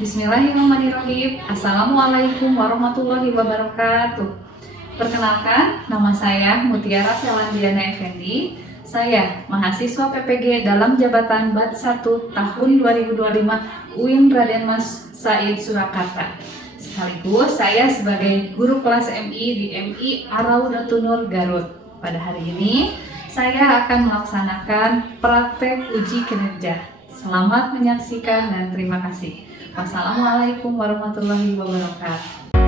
Bismillahirrahmanirrahim. Assalamualaikum warahmatullahi wabarakatuh. Perkenalkan, nama saya Mutiara Selandiana Effendi. Saya mahasiswa PPG dalam jabatan BAT 1 tahun 2025 UIN Raden Mas Said Surakarta. Sekaligus saya sebagai guru kelas MI di MI Araudatunur Garut. Pada hari ini saya akan melaksanakan praktek uji kinerja. Selamat menyaksikan dan terima kasih. Wassalamualaikum warahmatullahi wabarakatuh.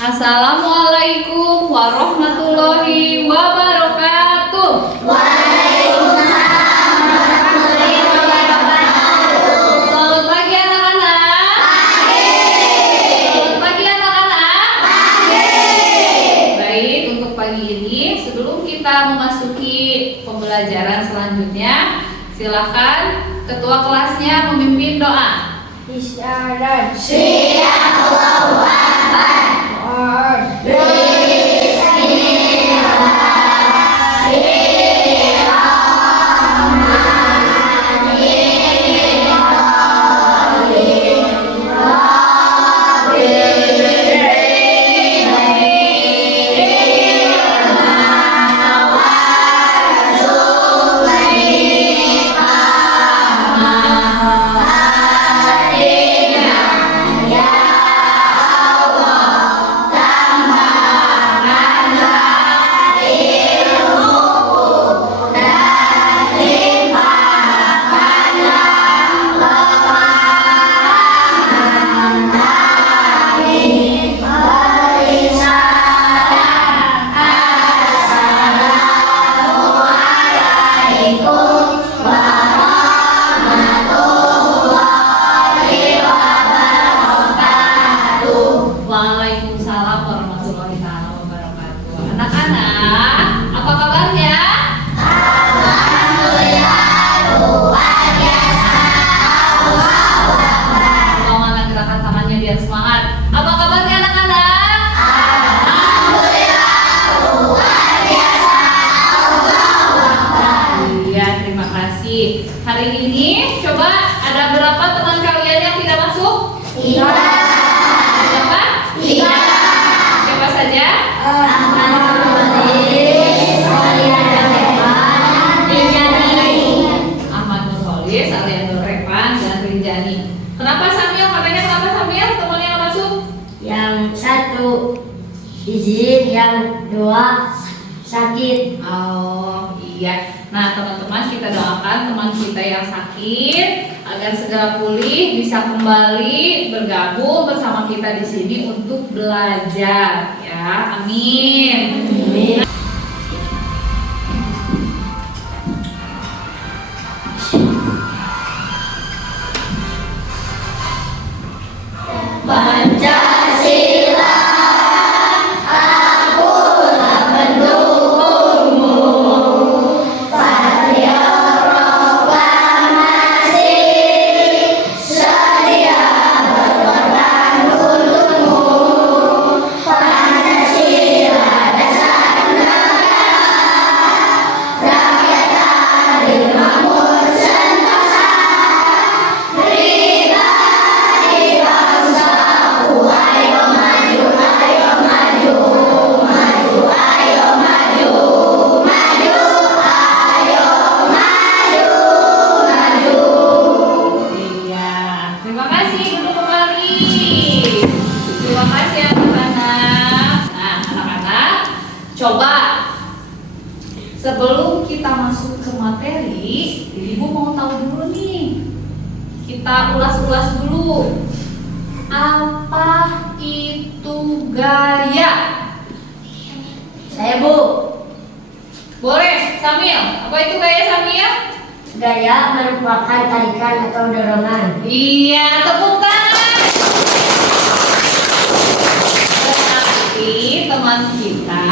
Assalamualaikum warahmatullahi wabarakatuh. Waalaikumsalam warahmatullahi wabarakatuh. Selamat pagi anak-anak. Selamat pagi anak-anak. Baik, untuk pagi ini sebelum kita memasuki pembelajaran selanjutnya, silakan ketua kelasnya memimpin doa. Isyarat. Allahu Akbar. Waalaikumsalam warahmatullahi wabarakatuh. Anak-anak, apa kabarnya? Semangat, gerakan tangannya biar semangat. Apa kabarnya anak-anak? Iya, terima kasih. Hari ini coba ada berapa teman kalian yang tidak masuk? Berapa? Siapa saja? Ahmad Nurholis, Aliando Revan, dan Rinjani. Kenapa Samil? Katanya kenapa Samil? Teman yang masuk? Yang satu izin, yang dua sakit. Oh iya. Nah teman-teman, kita doakan teman kita yang sakit agar segera pulih, bisa kembali bergabung bersama kita di sini untuk belajar. Ya, amin. Pancasila, akulah pendukungmu. Satria proklamasi, sedia berkorban untukmu. Pancasila dasar negara, rakyat adil makmur sentosa. Pribadi bangsa, ayo maju, ayo maju, maju, ayo maju, maju, ayo maju, maju. Iya, terima kasih duduk kembali. Terima kasih anak-anak. Nah, anak-anak, coba sebelum kita masuk ke materi, Ibu mau tahu dulu nih. Kita ulas-ulas dulu. Apa itu gaya? Saya Bu. Boleh, Samil. Apa itu gaya, Samil? Gaya merupakan tarikan atau dorongan. Iya, tepuk tangan. Berarti teman kita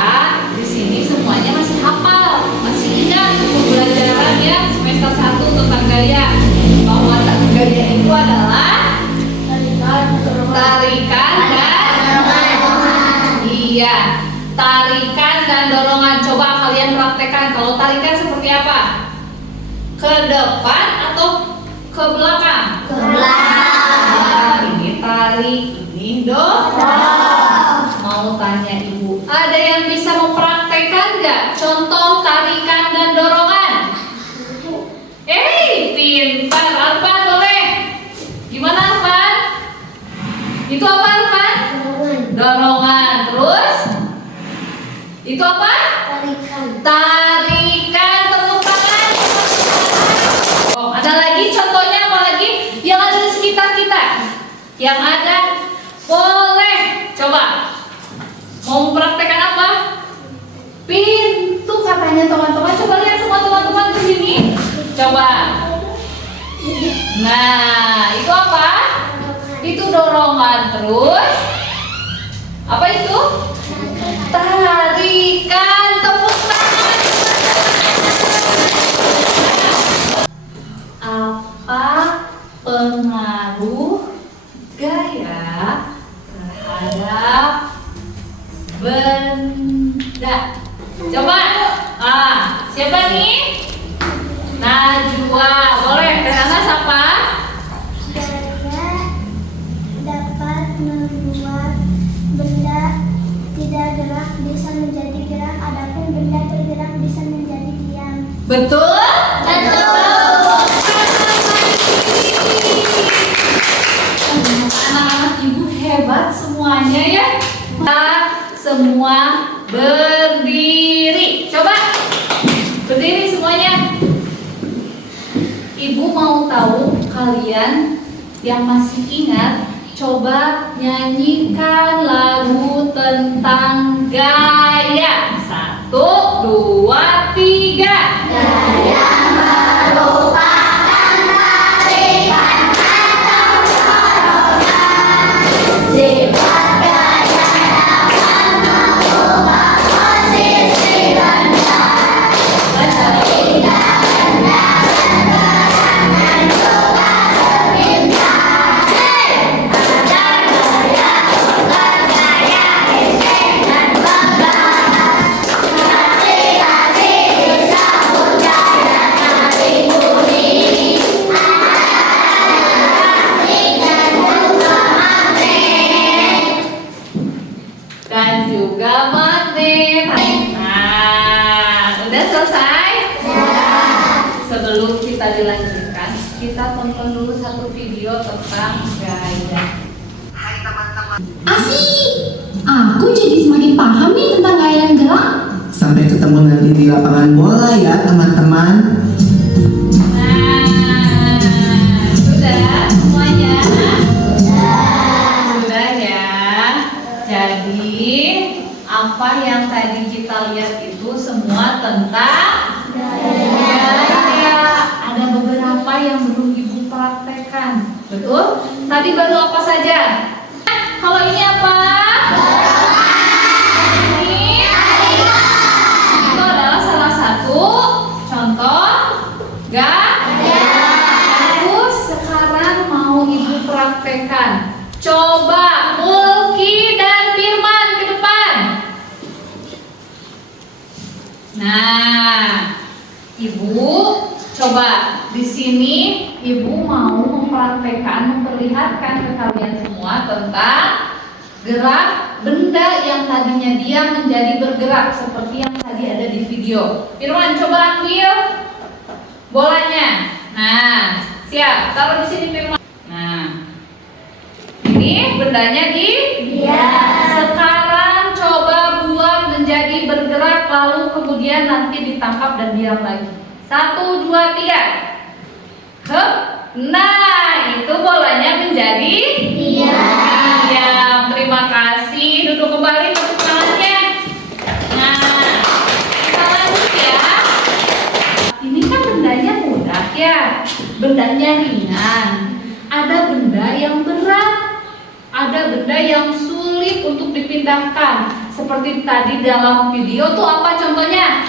di sini semuanya masih hafal, masih ingat pembelajaran ya semester 1 tentang gaya. Bahwa gaya itu adalah tarikan dan Iya, tarikan dan dorongan. Coba kalian praktekkan. Kalau tarikan seperti apa? Ke depan atau ke belakang? Ke belakang. Ini tarik, ini dorong. Mau tanya ibu, ada yang bisa mempraktekkan nggak? Contoh tarikan dan dorongan. Pintar. Arfan boleh. Gimana Arfan? Itu apa Arfan? Dorongan. Terus? Itu apa? Tarikan. Tarikan. Tepuk tangan. Oh, ada lagi contohnya apa lagi? Yang ada di sekitar kita. Yang ada boleh. Coba. Mau mempraktekkan apa? Pintu katanya teman-teman. Coba lihat semua teman-teman di sini. Coba. Nah, itu apa? Itu dorongan. Terus? Apa itu? Tarikan. Tepuk tangan. Apa pengaruh gaya terhadap benda? Coba. Siapa nih? Najwa. Boleh. Karena siapa? Gaya dapat membuat benda tidak gerak bisa menjadi gerak, adapun benda bergerak bisa menjadi diam. Betul? Anak-anak ibu hebat semuanya ya. Kita semua berdiri. Coba berdiri semuanya. Ibu mau tahu kalian yang masih ingat, coba nyanyikan lagu tentang gaya. 1, 2, 3. Gaya merupakan tarikan atau dorongan. Sifat gaya dapat mengubah posisi benda. Sehingga benda bergerak dan juga berpindah. Ada gaya bukan gaya insting dan pembelahan. Hati-hati disambut gaya tarik bunyi. Dan juga magnet. Nah, udah selesai? Sebelum kita dilanjutkan, kita tonton dulu satu video tentang gaya. Asik! Aku jadi semakin paham nih tentang gaya dan gerak. Sampai ketemu nanti di lapangan bola ya teman-teman. Nah, sudah semuanya? Sudah ya. Jadi, apa yang tadi kita lihat itu semua tentang gaya. Ada beberapa yang belum ibu praktekkan. Betul? Tadi baru apa saja? Kalau ini apa? Ini itu adalah salah satu contoh gaya. Terus sekarang mau ibu praktekkan. Coba Mulki dan Firman ke depan. Nah, ibu coba di sini ibu mau mempraktekkan, memperlihatkan ke kalian semua tentang gerak benda yang tadinya diam menjadi bergerak seperti yang tadi ada di video. Firman, coba ambil bolanya. Nah, siap. Taruh di sini Firman. Nah, ini bendanya di. Sekarang coba buat menjadi bergerak lalu kemudian nanti ditangkap dan diam lagi. 1, 2, 3. Hup. Nah, itu bolanya menjadi diam. Terima kasih. Duduk kembali, tepuk tangannya. Nah, kita lanjut ya. Ini kan bendanya mudah ya. Bendanya ringan. Ada benda yang berat. Ada benda yang sulit untuk dipindahkan. Seperti tadi dalam video tuh apa contohnya?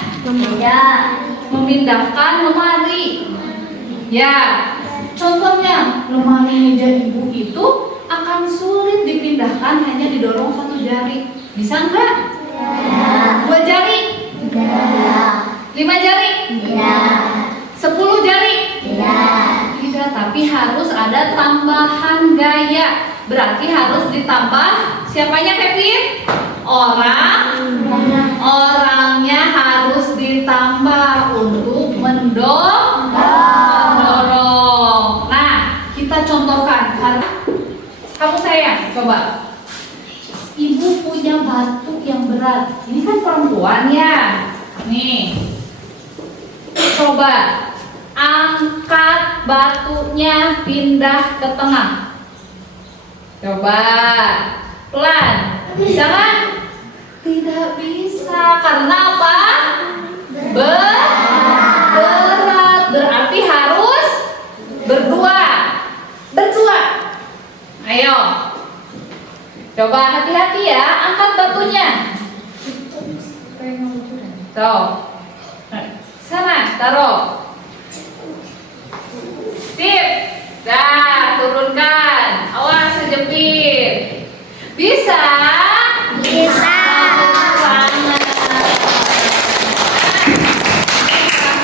Memindahkan lemari. Ya, contohnya lemari meja ibu itu akan sulit dipindahkan hanya didorong satu jari. Bisa nggak? 2 jari? 5 jari? 10 jari? Tidak, tapi harus ada tambahan gaya. Berarti harus ditambah siapanya, Kevin? Orangnya harus ditambah untuk mendorong. Nah, kita contohkan. Kamu sayang, coba. Ibu punya batu yang berat. Ini kan perempuan ya. Nih. Coba angkat batunya, pindah ke tengah. Coba. Pelan. Bisa kan? Tidak bisa. Karena apa? Berat. Berarti harus berdua. Ayo. Coba hati-hati ya, angkat batunya. Tuh. Sana, taruh. Sip. Dah, turunkan. Awas kejepit. Bisa?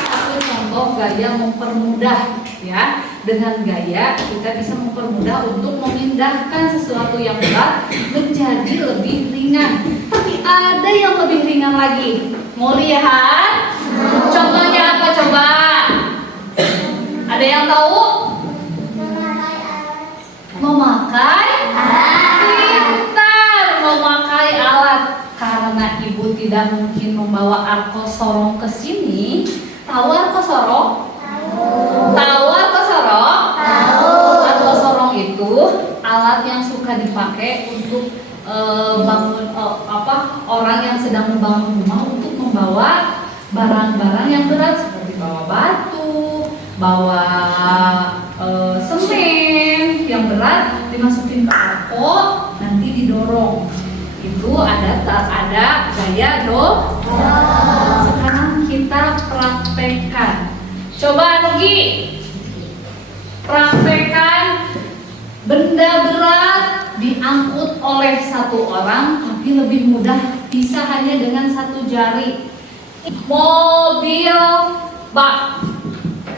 Satu contoh gaya mempermudah ya. Dengan gaya kita bisa mempermudah untuk memindahkan sesuatu yang berat menjadi lebih ringan. Tapi ada yang lebih ringan lagi. Mau lihat? Contohnya apa coba? Ada yang tahu? Memakai pintar, memakai alat. Karena ibu tidak mungkin membawa arko sorong ke sini. Tahu arko sorong? Tahu arko sorong? Arko sorong itu alat yang suka dipakai untuk orang yang sedang membangun rumah untuk membawa barang-barang yang berat seperti bawa batu, bawa semen yang berat dimasukin ke arko, nanti didorong. Itu ada gaya Sekarang kita praktekkan. Coba Nugi, praktekkan benda berat diangkut oleh satu orang, tapi lebih mudah, bisa hanya dengan 1 jari. Mobil bak,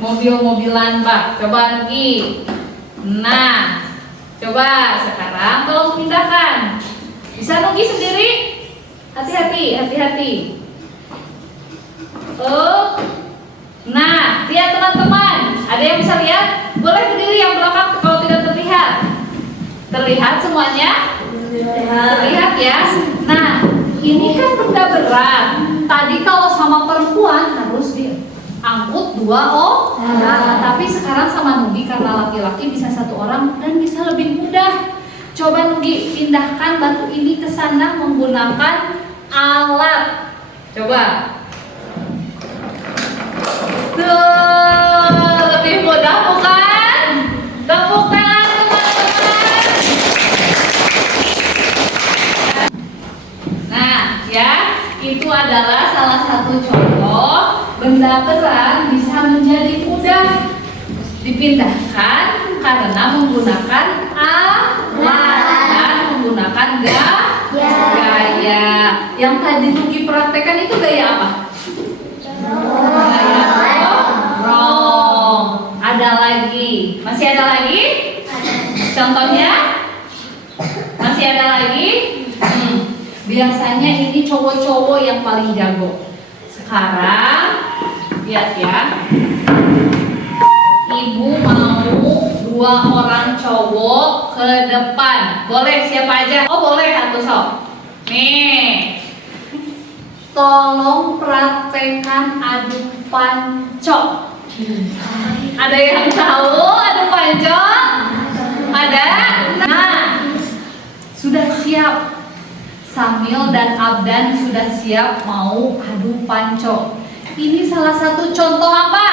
mobil-mobilan bak. Coba Nugi. Nah, coba sekarang tolong pindahkan. Bisa Nugi sendiri? Hati-hati. Nah, lihat teman-teman. Ada yang bisa lihat? Boleh berdiri yang belakang kalau tidak terlihat. Terlihat semuanya? Terlihat ya. Nah, ini kan benda berat. Tadi kalau sama perempuan harus diangkut 2 orang. Tapi sekarang sama Nugi karena laki-laki bisa 1 orang dan bisa lebih mudah. Coba Nugi pindahkan batu ini ke sana menggunakan alat. Coba. Tuh, lebih mudah bukan? Tepuk tangan teman-teman. Nah, ya, itu adalah salah satu contoh benda berat bisa menjadi mudah dipindahkan karena menggunakan alat dan menggunakan gaya. Yang tadi Nugi praktekkan itu gaya apa? Gaya dorong. Ada lagi? Masih ada lagi? Contohnya? Masih ada lagi? Biasanya ini cowok-cowok yang paling jago. Sekarang lihat ya. Ibu mau 2 orang cowok ke depan. Boleh siapa aja? Oh boleh satu sok. Nih. Tolong praktekkan adu pancok. Ada yang tahu adu pancok? Ada? Nah, sudah siap. Samil dan Abdan sudah siap mau adu pancok. Ini salah satu contoh apa?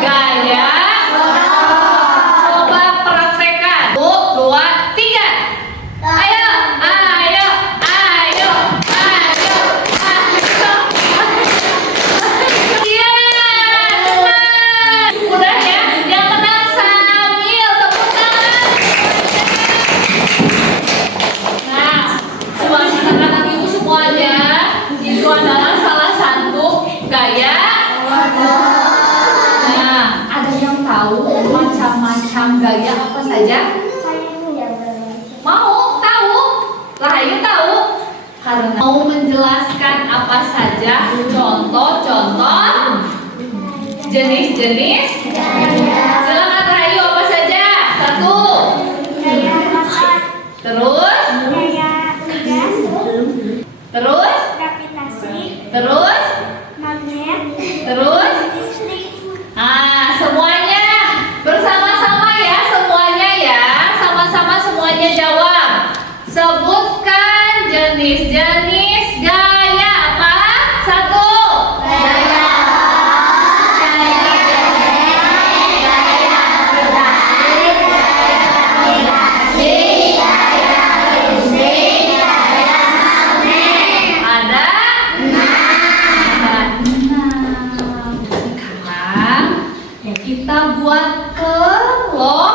Gaya. Coba praktekkan. 1, 2, 3. Ayo. Iya, udah ya. Yang menang Samil, tepuk tangan. Mau menjelaskan apa saja contoh-contoh jenis-jenis? Silakan Rahayu, apa saja? Satu. Gaya motor, Terus? gaya gas, Terus? gravitasi, Terus? magnet, Terus? listrik. Semuanya bersama-sama ya, semuanya ya. Sama-sama semuanya jawab. Sebutkan jenis-jenis gaya apa? Satu. Ada? Ada 6. Sekarang ya kita buat kelompok.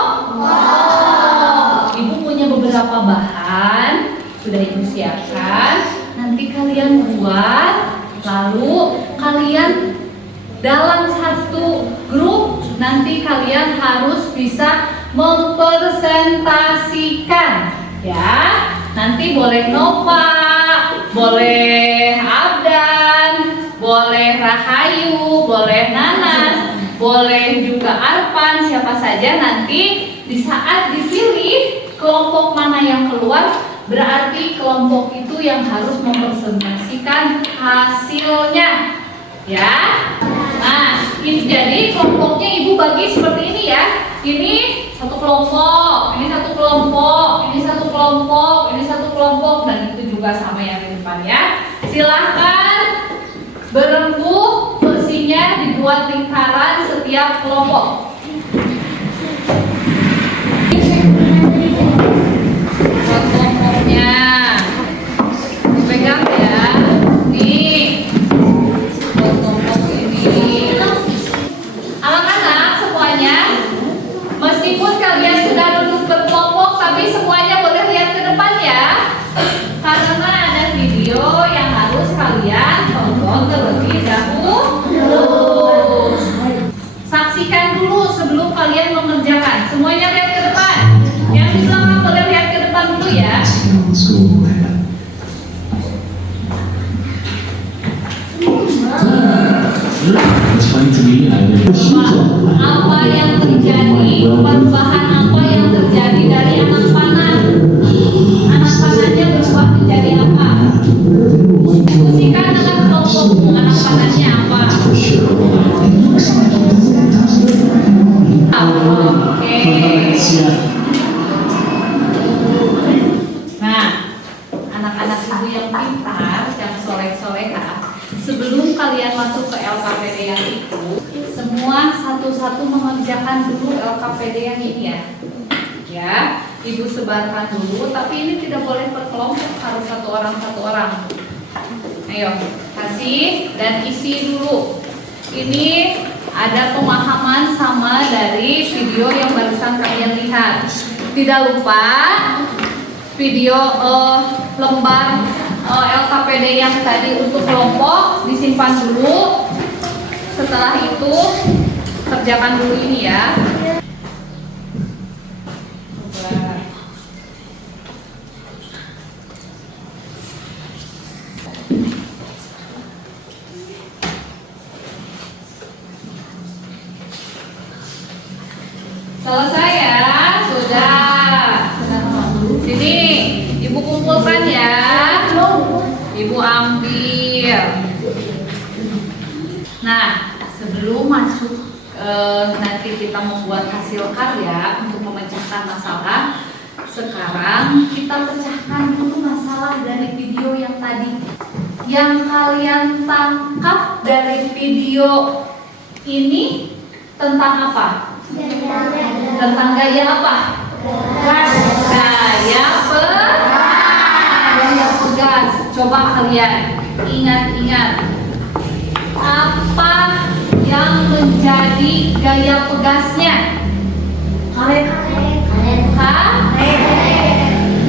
Ibu punya beberapa bahan, sudah Ibu siapkan. Nanti kalian buat, lalu kalian dalam satu grup nanti kalian harus bisa mempresentasikan ya. Nanti boleh Nova, boleh Abdan, boleh Rahayu, boleh Nanas, boleh juga Arpan, siapa saja. Nanti di saat dipilih kelompok mana yang keluar, berarti kelompok itu yang harus mempresentasikan hasilnya ya. Nah, ini jadi kelompoknya Ibu bagi seperti ini ya. Ini satu kelompok, ini satu kelompok, ini satu kelompok, ini satu kelompok, dan itu juga sama yang di depan ya. Silahkan berembuk, kursinya dibuat lingkaran setiap kelompok. Buat kelompoknya pegang ya. Nih buat kelompok ini. Anak-anak semuanya, meskipun kalian sudah duduk berkelompok, tapi semuanya boleh lihat ke depan ya, karena ada video yang harus kalian tonton terlebih dahulu. Saksikan dulu sebelum kalian mengerjakan. Semuanya lihat ke depan. Yang di belakang boleh lihat ke depan dulu ya. Apa yang terjadi? Perubahan apa yang terjadi dari anak panah? Anak panahnya berubah menjadi apa? Diskusikan dengan kelompokmu, anak panahnya apa? Oke. Nah, anak-anak ibu yang pintar, yang soleh-soleha, sebelum kalian masuk ke LKPD yang itu, semua satu-satu mengerjakan dulu LKPD yang ini ya. Ya, Ibu sebarkan dulu, tapi ini tidak boleh per kelompok, harus satu orang. Ayo, kasih dan isi dulu. Ini ada pemahaman sama dari video yang barusan kalian lihat. Tidak lupa video lembar LKPD yang tadi untuk kelompok disimpan dulu. Setelah itu kerjakan dulu ini ya. Selesai ya? Sudah. Sini, Ibu kumpulkan ya. Ibu ambil. Nah, sebelum masuk nanti kita membuat hasil karya untuk memecahkan masalah, sekarang kita pecahkan dulu masalah dari video yang tadi. Yang kalian tangkap dari video ini tentang apa? Tentang gaya apa? Gaya pegas. Coba kalian ingat-ingat, apa yang menjadi gaya pegasnya? Karet.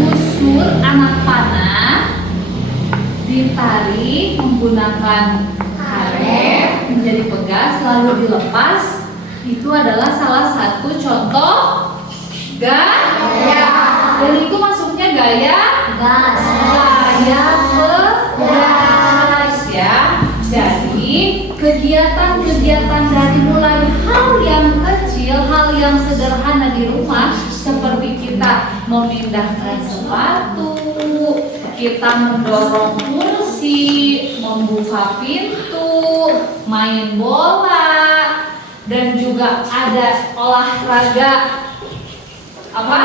Busur anak panah ditarik menggunakan karet menjadi pegas lalu dilepas. Itu adalah salah satu contoh gaya. Dan itu masuknya gaya pegas. kegiatan-kegiatan dari mulai hal yang kecil, hal yang sederhana di rumah, seperti kita memindahkan sepatu, kita mendorong kursi, membuka pintu, main bola, dan juga ada olahraga apa?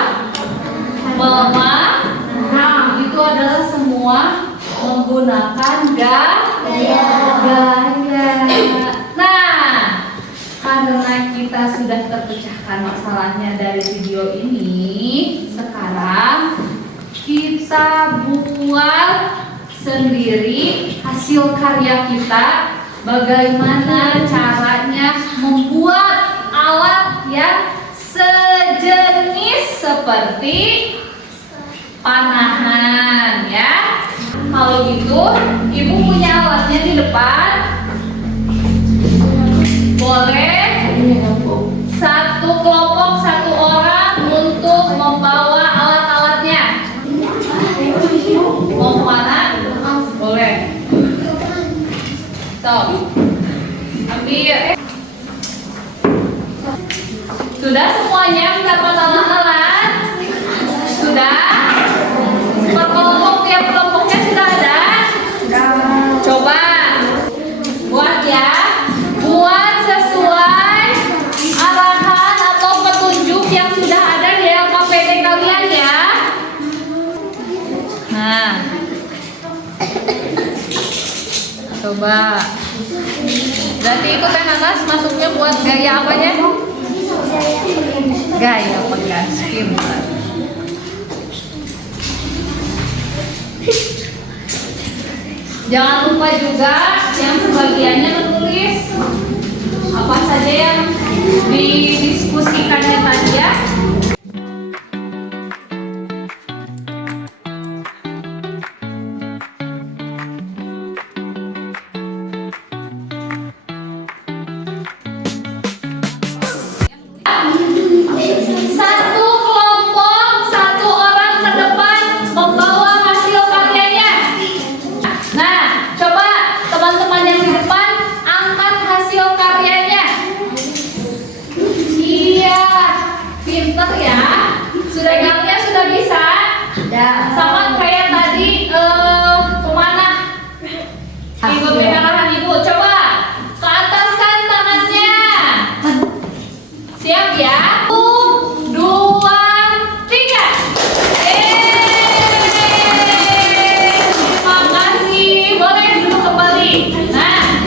Nah, itu adalah semua menggunakan gaya. Nah, karena kita sudah terpecahkan masalahnya dari video ini, sekarang kita buat sendiri hasil karya kita. Bagaimana caranya membuat alat yang sejenis seperti panahan, ya. Kalau gitu, ibu punya alatnya di depan. Boleh satu kelompok, satu orang untuk membawa alat-alatnya. Mau kemana? Boleh. Ambil. Sudah semuanya mendapat alat-alat? Sudah? Per kelompok, tiap kelompoknya sudah ada? Coba buat ya. Buat sesuai arahan atau petunjuk yang sudah ada di LKPD kalian ya. Nah, coba. Berarti itu Teh Nanas masuknya buat gaya apanya? Gaya pegas pintar. Jangan lupa juga yang sebagiannya menulis apa saja yang didiskusikannya tadi ya. Satu kelompok, satu orang ke depan membawa hasil karyanya. Nah, coba teman-teman yang di depan angkat hasil karyanya. Iya, pinter ya. Sudah kalian sudah bisa? Sama kayak tadi pemanah. Ikuti arahan ibu. Coba ke ataskan tangannya. Siap ya? 1, 2, 3. Terima kasih. Boleh duduk kembali. Nah,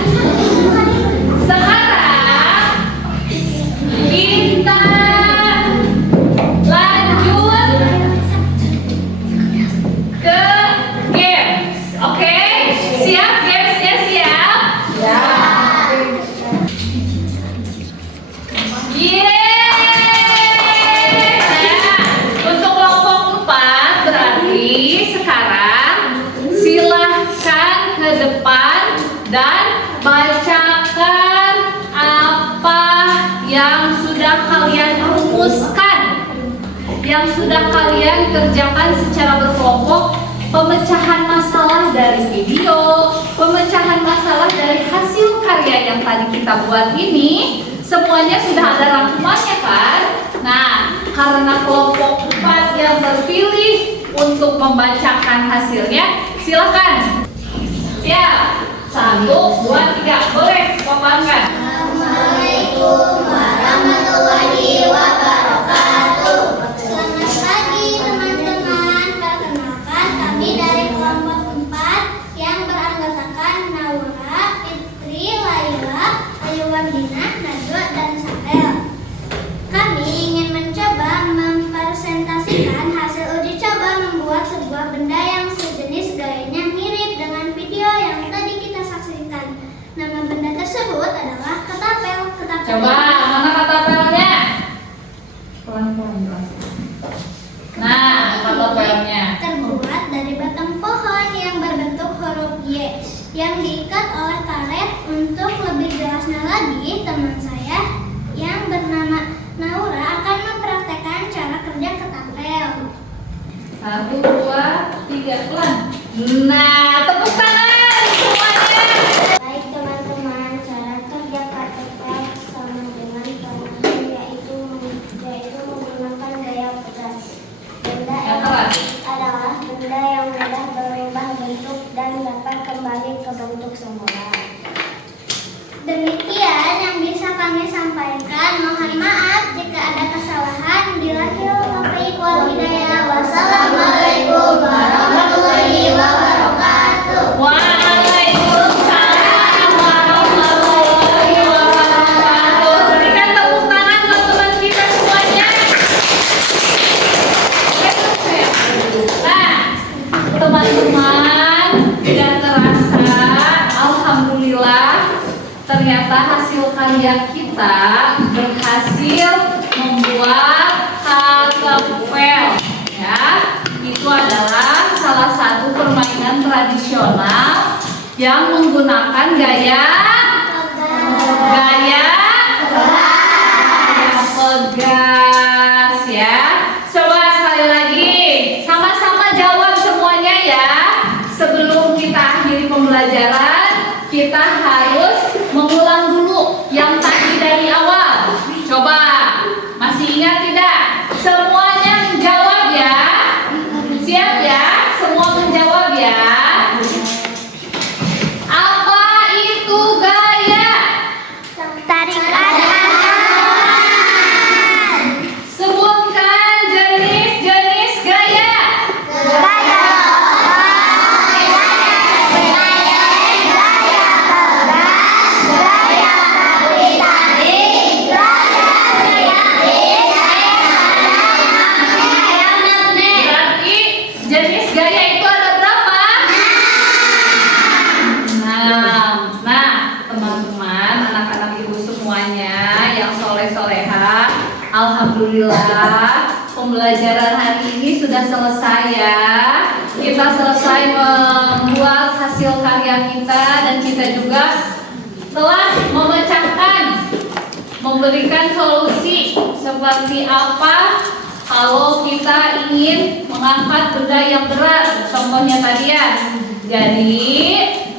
sekarang kita lanjut ke games. Oke? Siap gamesnya? Siap? Untuk kelompok 4 berarti sekarang silahkan ke depan dan bacakan apa yang sudah kalian rumuskan, yang sudah kalian kerjakan secara berkelompok. Pemecahan masalah dari video, pemecahan masalah dari hasil karya yang tadi kita buat ini, semuanya sudah ada rangkumannya kan? Nah, karena kelompok 4 yang terpilih untuk membacakan hasilnya, silakan. Siap? 1, 2, 3. Boleh paparkan. Assalamualaikum warahmatullahi wabarakatuh. Selamat pagi teman-teman. Perkenalkan kami dari kelompok 4 yang beranggotakan Naura, Fitri, Laila, Ayuwardina, Najwa, dan Sarel. Kami ingin mencoba mempresentasikan hasil uji coba membuat sebuah benda yang sejenis gayanya mirip dengan video yang tadi kita saksikan. Nama benda tersebut adalah ketapel. Coba, mana katapelnya? Pelan-pelan. Nah, katapelnya Terbuat dari batang pohon yang berbentuk huruf Y yang diikat oleh karet. Untuk lebih jelasnya lagi, teman saya yang bernama Naura akan mempraktekkan cara kerja ketapel. 1, 2, 3, pelan. Nah, tepuk tangan semuanya. Baik teman-teman, cara yang mudah berubah bentuk dan dapat kembali ke bentuk semula. Demikian yang bisa kami sampaikan. Mohon maaf jika ada kesalahan. Billahil taufiq wal hidayah. Wassalamualaikum warahmatullahi wabarakatuh. Waalaikumsalam warahmatullahi wabarakatuh. Berikan tepuk tangan buat teman kita semuanya. Nah, teman-teman, tidak terasa, alhamdulillah, ternyata hasil karya kita berhasil membuat hakapel. Ya, itu adalah salah satu permainan tradisional yang menggunakan gaya pegas ya. Coba sekali lagi, sama-sama jawab semuanya ya. Sebelum kita akhiri pembelajaran, kita harus mengulang dulu yang tadi dari awal. Coba, masih ingat tidak? Semuanya menjawab ya. Siap ya? Semua menjawab ya. Apa itu gaya? Tarikan Sebutkan jenis-jenis gaya. Berarti jenis gaya itu ada berapa? Nah, teman-teman, anak-anak ibu semuanya yang soleh-soleha, alhamdulillah pembelajaran hari ini sudah selesai ya. Kita selesai membuat hasil karya kita dan kita juga telah memecahkan, memberikan solusi seperti apa kalau kita ingin mengangkat benda yang berat, contohnya tadi ya. Jadi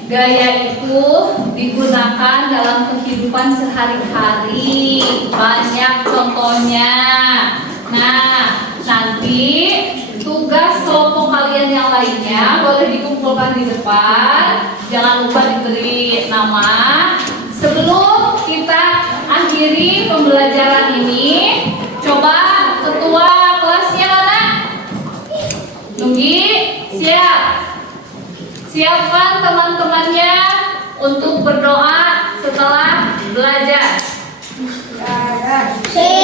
gaya itu digunakan dalam kehidupan sehari-hari, banyak contohnya. Nah, nanti tugas kelompok kalian yang lainnya boleh dikumpulkan di depan. Jangan lupa diberi nama. Sebelum kita akhiri pembelajaran ini, coba ketua kelasnya mana? Nunggi, siap. Siapkan teman-temannya untuk berdoa setelah belajar. Siap.